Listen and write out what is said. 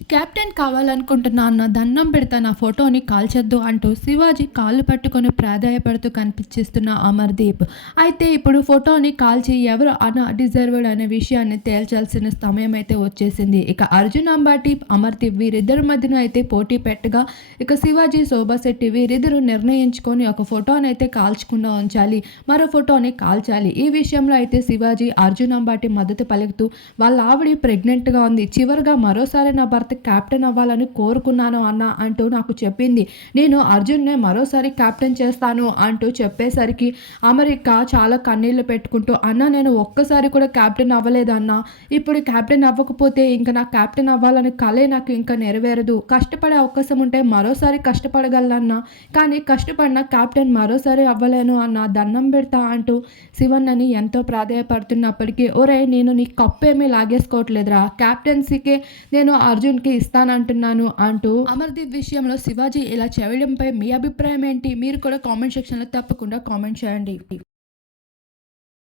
Captain కావాలనుకుంటున్నా అన్న దండం పెడతా నా ఫోటోని కాల్చొద్దు అంటూ శివాజీ కాళ్ళు పట్టుకొని ప్రాధాయపడుతూ కనిపించేస్తున్న అమర్దీప్. అయితే ఇప్పుడు ఫోటోని కాల్చి ఎవరు అన డిజర్వ్డ్ అనే విషయాన్ని తేల్చాల్సిన సమయం అయితే వచ్చేసింది. ఇక అర్జున్ అంబాటి అమర్దీప్ వీరిద్దరి మధ్యన అయితే పోటీ పెట్టగా ఇక శివాజీ శోభాశెట్టి వీరిద్దరూ వీరిద్దరు నిర్ణయించుకొని ఒక ఫోటోని అయితే కాల్చకుండా ఉంచాలి. మరో ఫోటోని కాల్చాలి. ఈ విషయంలో అయితే శివాజీ అర్జున్ అంబాటి మద్దతు పలుకుతూ వాళ్ళ ఆవిడ ప్రెగ్నెంట్గా ఉంది. చివరిగా మరోసారి నా భర్త కెప్టెన్ అవ్వాలని కోరుకున్నాను అన్న అంటూ నాకు చెప్పింది. నేను అర్జున్నే మరోసారి కెప్టెన్ చేస్తాను అంటూ చెప్పేసరికి అమెరికా చాలా కన్నీళ్ళు పెట్టుకుంటూ అన్న నేను ఒక్కసారి కూడా కెప్టెన్ అవ్వలేదన్న ఇప్పుడు కెప్టెన్ అవ్వకపోతే ఇంకా నా కెప్టెన్ అవ్వాలని కలే నాకు ఇంకా నెరవేరదు. కష్టపడే అవకాశం ఉంటే మరోసారి కష్టపడగలన్నా కానీ కష్టపడిన కెప్టెన్ మరోసారి అవ్వలేను అన్న దండం పెడతా అంటూ శివన్నని ఎంతో ప్రాధాయపడుతున్నప్పటికీ ఒరే నేను నీ కప్పు ఏమీ లాగేసుకోవట్లేదురా. కెప్టెన్సీకే నేను అర్జున్ అర్జున్కి ఇస్తానంటున్నాను అంటూ అమర్దీప్ విషయంలో శివాజీ ఇలా చేయడంపై మీ అభిప్రాయం ఏంటి? మీరు కూడా కామెంట్ సెక్షన్లో తప్పకుండా కామెంట్ చేయండి.